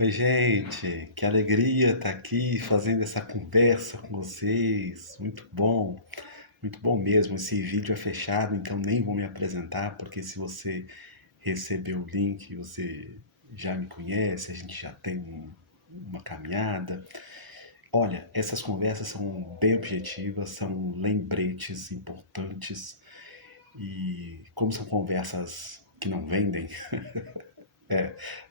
Oi, gente, que alegria estar aqui fazendo essa conversa com vocês. Muito bom mesmo. Esse vídeo é fechado, então nem vou me apresentar, porque se você recebeu o link, você já me conhece, a gente já tem uma caminhada. Olha, essas conversas são bem objetivas, são lembretes importantes e como são conversas que não vendem,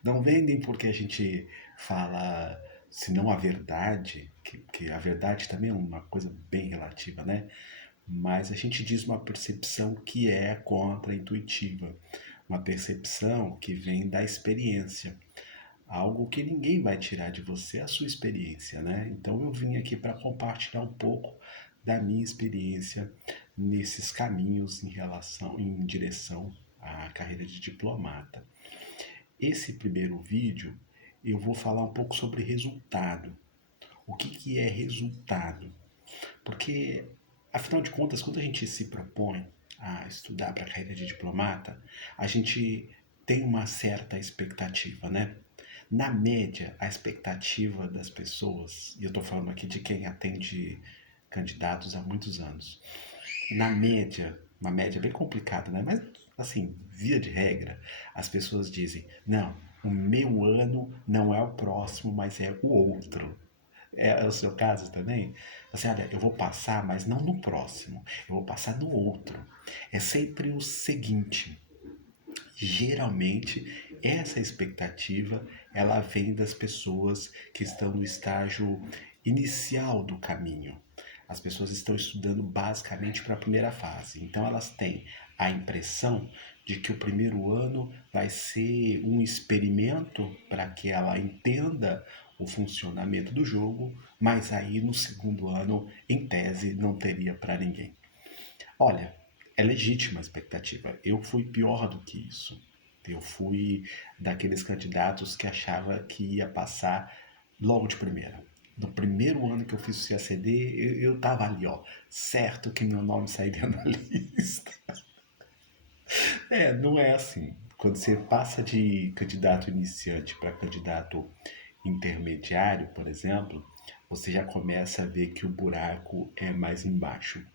não vendem porque a gente fala, senão a verdade, que a verdade também é uma coisa bem relativa, né? Mas a gente diz uma percepção que é contra-intuitiva, uma percepção que vem da experiência, algo que ninguém vai tirar de você, a sua experiência, né? Então eu vim aqui para compartilhar um pouco da minha experiência nesses caminhos em direção à carreira de diplomata. Esse primeiro vídeo eu vou falar um pouco sobre resultado. O que é resultado? Porque, afinal de contas, quando a gente se propõe a estudar para a carreira de diplomata, a gente tem uma certa expectativa, né? Na média, a expectativa das pessoas, e eu estou falando aqui de quem atende candidatos há muitos anos, na média, uma média bem complicada, né? Mas, assim, via de regra, as pessoas dizem: não, o meu ano não é o próximo, mas é o outro. É o seu caso também? Assim, olha, eu vou passar, mas não no próximo, eu vou passar no outro. É sempre o seguinte: geralmente, essa expectativa ela vem das pessoas que estão no estágio inicial do caminho. As pessoas estão estudando basicamente para a primeira fase. Então elas têm a impressão de que o primeiro ano vai ser um experimento para que ela entenda o funcionamento do jogo, mas aí no segundo ano, em tese, não teria para ninguém. Olha, é legítima a expectativa. Eu fui pior do que isso. Eu fui daqueles candidatos que achava que ia passar logo de primeira. No primeiro ano que eu fiz o CACD, eu tava ali, ó, certo que meu nome sairia na lista. É, não é assim. Quando você passa de candidato iniciante para candidato intermediário, por exemplo, você já começa a ver que o buraco é mais embaixo.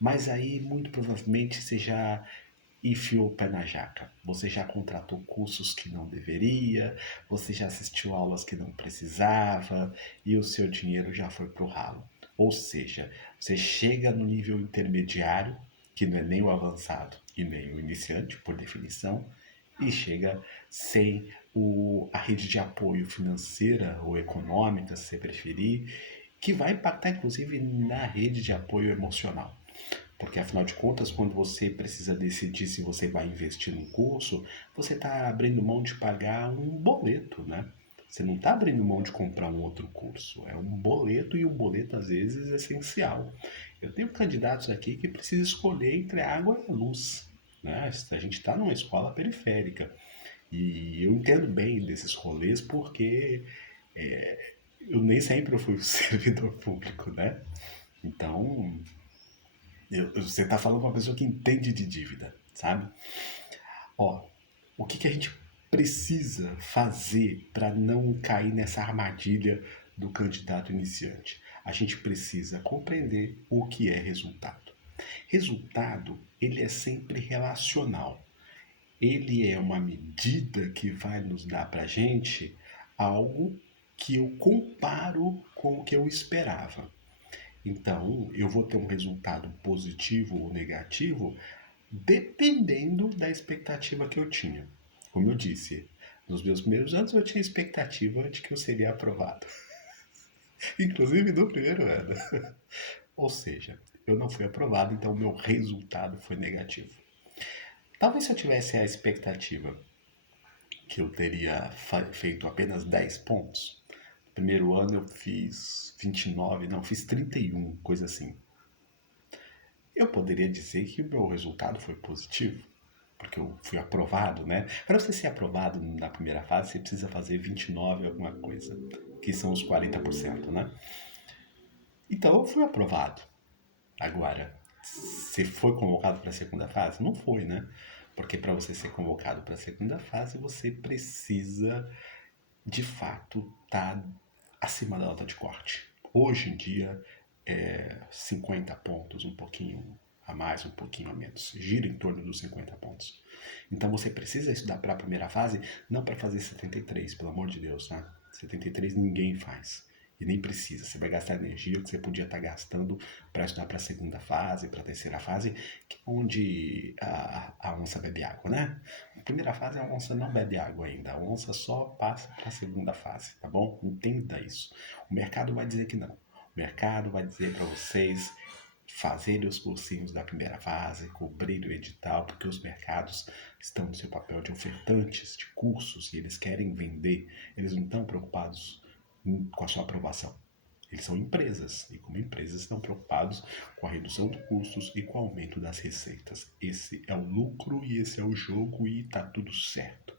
Mas aí, muito provavelmente, você já enfiou o pé na jaca. Você já contratou cursos que não deveria, você já assistiu aulas que não precisava e o seu dinheiro já foi pro ralo. Ou seja, você chega no nível intermediário, que não é nem o avançado e nem o iniciante, por definição, e chega sem a rede de apoio financeira ou econômica, se você preferir, que vai impactar inclusive na rede de apoio emocional. Porque afinal de contas, quando você precisa decidir se você vai investir num curso, você está abrindo mão de pagar um boleto, né? Você não está abrindo mão de comprar um outro curso. É um boleto e um boleto às vezes é essencial. Eu tenho candidatos aqui que precisam escolher entre a água e a luz. Né? A gente está numa escola periférica. E eu entendo bem desses rolês porque eu nem sempre fui servidor público, né? Então, você está falando com uma pessoa que entende de dívida, sabe? Ó, o que a gente precisa fazer para não cair nessa armadilha do candidato iniciante? A gente precisa compreender o que é resultado. Resultado, ele é sempre relacional. Ele é uma medida que vai nos dar para a gente algo que eu comparo com o que eu esperava. Então, eu vou ter um resultado positivo ou negativo dependendo da expectativa que eu tinha. Como eu disse, nos meus primeiros anos eu tinha expectativa de que eu seria aprovado, inclusive no primeiro ano. Ou seja, eu não fui aprovado, então o meu resultado foi negativo. Talvez se eu tivesse a expectativa que eu teria feito apenas 10 pontos, no primeiro ano eu fiz 29, não, fiz 31, coisa assim. Eu poderia dizer que o meu resultado foi positivo, porque eu fui aprovado, né? Para você ser aprovado na primeira fase, você precisa fazer 29 alguma coisa, que são os 40%, né? Então eu fui aprovado. Agora, você foi convocado para a segunda fase? Não foi, né? Porque para você ser convocado para a segunda fase, você precisa de fato está acima da nota de corte. Hoje em dia, 50 pontos, um pouquinho a mais, um pouquinho a menos. Gira em torno dos 50 pontos. Então você precisa estudar para a primeira fase, não para fazer 73, pelo amor de Deus, tá? 73 ninguém faz. E nem precisa. Você vai gastar energia que você podia estar gastando para estudar para a segunda fase, para a terceira fase, que é onde a onça bebe água, né? Na primeira fase a onça não bebe água ainda. A onça só passa para a segunda fase, tá bom? Entenda isso. O mercado vai dizer que não. O mercado vai dizer para vocês fazerem os cursinhos da primeira fase, cobrir o edital, porque os mercados estão no seu papel de ofertantes de cursos e eles querem vender. Eles não estão preocupados com a sua aprovação. Eles são empresas e, como empresas, estão preocupados com a redução de custos e com o aumento das receitas. Esse é o lucro e esse é o jogo e está tudo certo.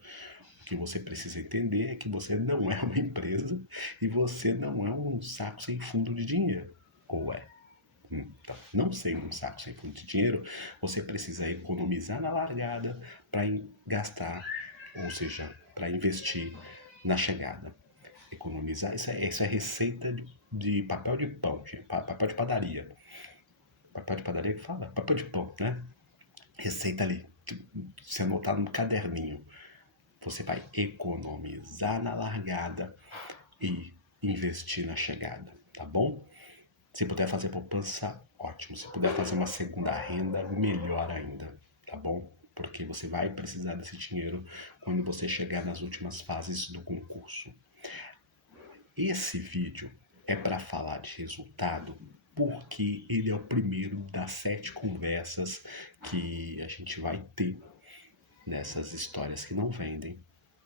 O que você precisa entender é que você não é uma empresa e você não é um saco sem fundo de dinheiro. Ou é? Então, não sendo um saco sem fundo de dinheiro, você precisa economizar na largada para gastar, ou seja, para investir na chegada. Economizar, isso é receita de papel de pão, papel de padaria. Papel de padaria que fala? Papel de pão, né? Receita ali, se anotar no caderninho. Você vai economizar na largada e investir na chegada, tá bom? Se puder fazer poupança, ótimo. Se puder fazer uma segunda renda, melhor ainda, tá bom? Porque você vai precisar desse dinheiro quando você chegar nas últimas fases do concurso. Esse vídeo é para falar de resultado porque ele é o primeiro das 7 conversas que a gente vai ter nessas histórias que não vendem,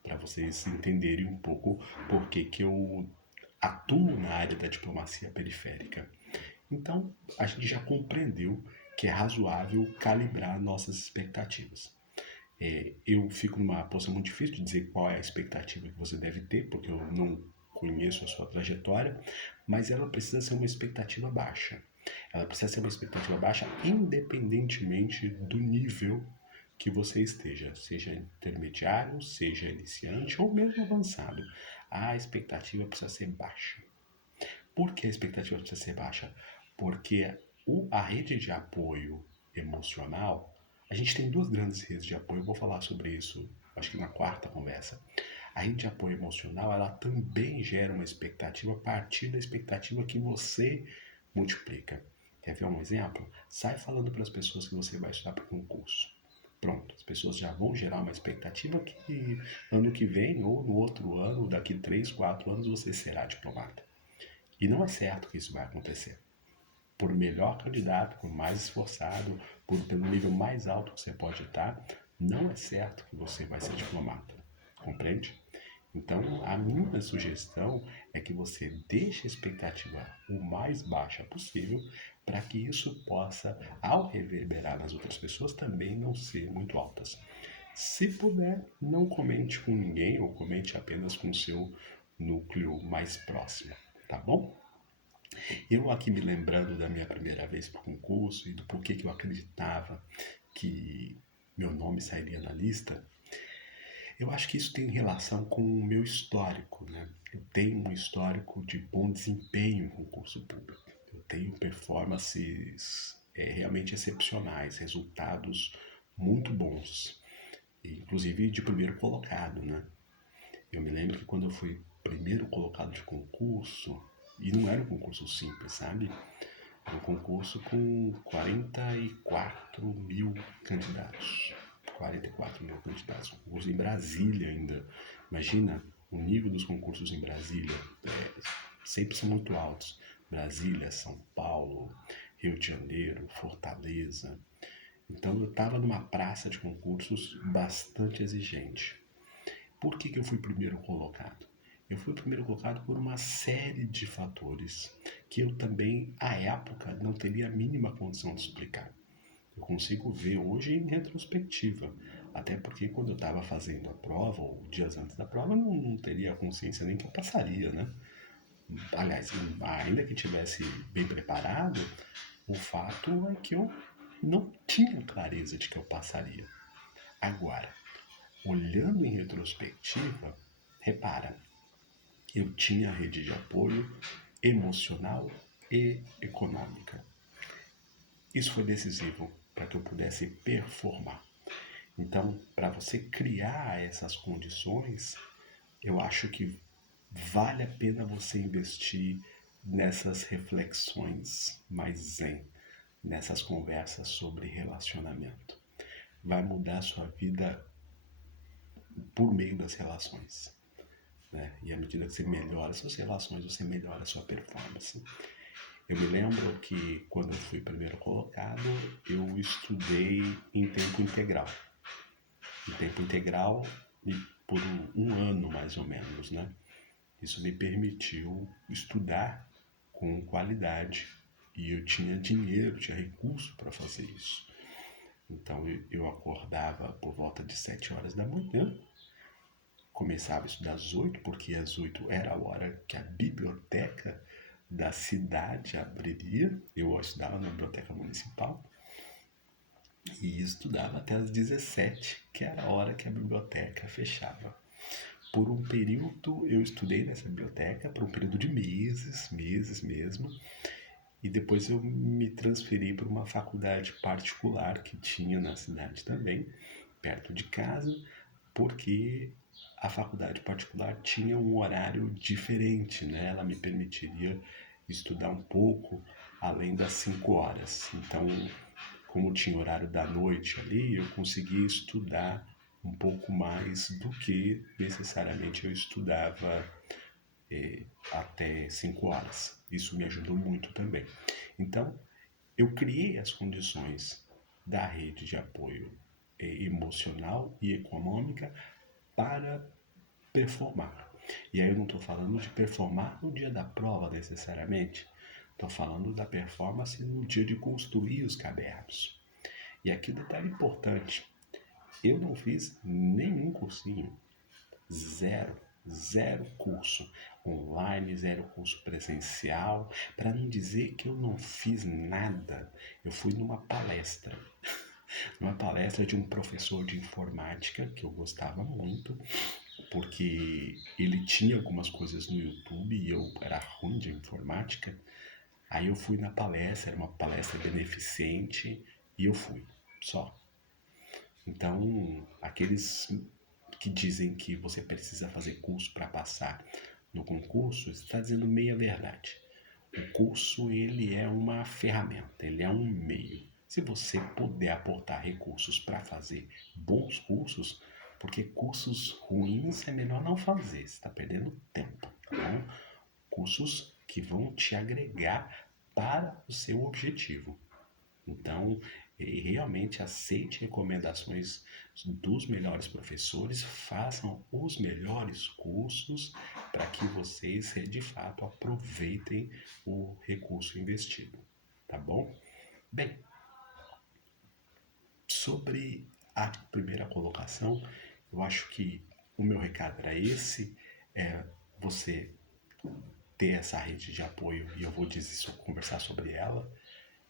para vocês entenderem um pouco por que eu atuo na área da diplomacia periférica. Então, a gente já compreendeu que é razoável calibrar nossas expectativas. Eu fico numa posição muito difícil de dizer qual é a expectativa que você deve ter, porque eu não conheço a sua trajetória, mas ela precisa ser uma expectativa baixa. Ela precisa ser uma expectativa baixa independentemente do nível que você esteja, seja intermediário, seja iniciante ou mesmo avançado. A expectativa precisa ser baixa. Por que a expectativa precisa ser baixa? Porque a rede de apoio emocional, a gente tem duas grandes redes de apoio, eu vou falar sobre isso, acho que na quarta conversa. A rede de apoio emocional, ela também gera uma expectativa a partir da expectativa que você multiplica. Quer ver um exemplo? Sai falando para as pessoas que você vai estudar para o concurso. Pronto, as pessoas já vão gerar uma expectativa que ano que vem, ou no outro ano, daqui 3, 4 anos, você será diplomata. E não é certo que isso vai acontecer. Por melhor candidato, por mais esforçado, pelo nível mais alto que você pode estar, não é certo que você vai ser diplomata. Compreende? Então, a minha sugestão é que você deixe a expectativa o mais baixa possível para que isso possa, ao reverberar nas outras pessoas, também não ser muito altas. Se puder, não comente com ninguém ou comente apenas com o seu núcleo mais próximo, tá bom? Eu aqui me lembrando da minha primeira vez para o concurso e do porquê que eu acreditava que meu nome sairia na lista, eu acho que isso tem relação com o meu histórico, né? Eu tenho um histórico de bom desempenho em concurso público. Eu tenho performances realmente excepcionais, resultados muito bons, inclusive de primeiro colocado, né? Eu me lembro que quando eu fui primeiro colocado de concurso, e não era um concurso simples, sabe? Era um concurso com 44 mil candidatos. 44 mil candidatos. Um concurso em Brasília ainda. Imagina o nível dos concursos em Brasília. Sempre são muito altos. Brasília, São Paulo, Rio de Janeiro, Fortaleza. Então eu estava numa praça de concursos bastante exigente. Por que eu fui primeiro colocado? Eu fui primeiro colocado por uma série de fatores que eu também, à época, não teria a mínima condição de explicar. Eu consigo ver hoje em retrospectiva, até porque quando eu estava fazendo a prova, ou dias antes da prova, não teria consciência nem que eu passaria, né? Aliás, ainda que tivesse bem preparado, o fato é que eu não tinha clareza de que eu passaria. Agora, olhando em retrospectiva, repara, eu tinha rede de apoio emocional e econômica. Isso foi decisivo para que eu pudesse performar. Então, para você criar essas condições, eu acho que vale a pena você investir nessas reflexões mais zen, nessas conversas sobre relacionamento. Vai mudar a sua vida por meio das relações, né? E à medida que você melhora suas relações, você melhora a sua performance. Eu me lembro que quando eu fui primeiro colocado, eu estudei em tempo integral. Em tempo integral e por um ano mais ou menos, né? Isso me permitiu estudar com qualidade e eu tinha dinheiro, tinha recurso para fazer isso. Então eu acordava por volta de 7 horas da manhã, começava a estudar às 8, porque às 8 era a hora que a biblioteca da cidade abriria. Eu estudava na biblioteca municipal e estudava até às 17, que era a hora que a biblioteca fechava. Por um período eu estudei nessa biblioteca, por um período de meses mesmo, e depois eu me transferi para uma faculdade particular que tinha na cidade também, perto de casa, porque a faculdade particular tinha um horário diferente, né? Ela me permitiria estudar um pouco além das 5 horas. Então, como tinha horário da noite ali, eu conseguia estudar um pouco mais do que necessariamente eu estudava até 5 horas. Isso me ajudou muito também. Então, eu criei as condições da rede de apoio emocional e econômica para performar. E aí eu não estou falando de performar no dia da prova necessariamente, estou falando da performance no dia de construir os cadernos. E aqui um detalhe importante, eu não fiz nenhum cursinho, zero curso online, zero curso presencial, para não dizer que eu não fiz nada. Eu fui numa palestra de um professor de informática que eu gostava muito, porque ele tinha algumas coisas no YouTube e eu era ruim de informática. Aí eu fui na palestra, era uma palestra beneficente e eu fui, só. Então, aqueles que dizem que você precisa fazer curso para passar no concurso, está dizendo meia verdade. O curso, ele é uma ferramenta, ele é um meio. Se você puder aportar recursos para fazer bons cursos, porque cursos ruins é melhor não fazer, você está perdendo tempo, tá bom? Cursos que vão te agregar para o seu objetivo. Então, realmente aceite recomendações dos melhores professores, façam os melhores cursos para que vocês de fato aproveitem o recurso investido, tá bom? Bem, sobre a primeira colocação, eu acho que o meu recado era esse, você ter essa rede de apoio, e eu vou conversar sobre ela,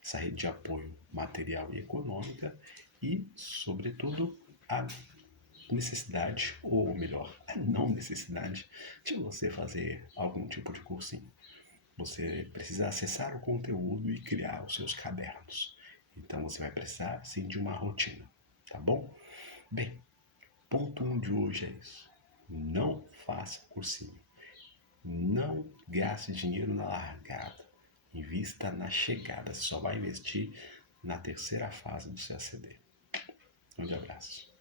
essa rede de apoio material e econômica e, sobretudo, a necessidade, ou melhor, a não necessidade de você fazer algum tipo de cursinho. Você precisa acessar o conteúdo e criar os seus cadernos. Então você vai precisar sim de uma rotina, tá bom? Bem, ponto 1 de hoje é isso. Não faça cursinho. Não gaste dinheiro na largada. Invista na chegada. Você só vai investir na terceira fase do CACD. Um grande abraço.